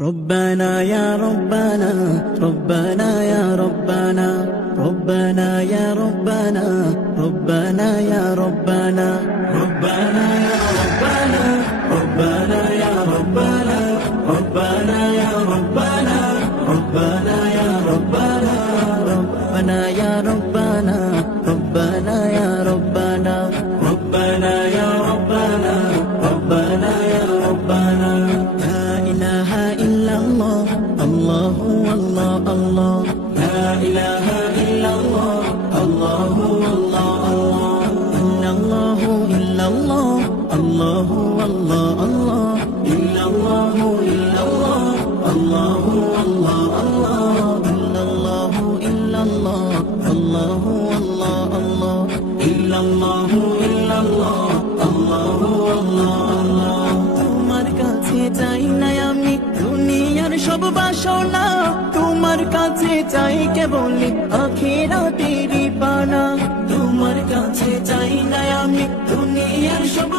ربنا يا ربنا ربنا يا ربنا ربنا يا ربنا ربنا يا ربنا ربنا يا ربنا ربنا يا ربنا ربنا يا ربنا ربنا يا ربنا ربنا يا ربنا ربنا يا ربنا ربنا يا ربنا ربنا يا ربنا لا إله إلا الله الله الله الله لا إله إلا الله الله الله الله إلا الله إلا الله الله الله الله إلا الله إلا الله الله الله الله إلا الله إلا الله الله الله الله إلا الله إلا الله الله الله الله তোমার কাছে চাই না আমি দুনিয়ার সব বাসনা তোমার কাছে চাই কেবল আখিরাতের পানা তোমার কাছে চাই না আমি দুনিয়ার সব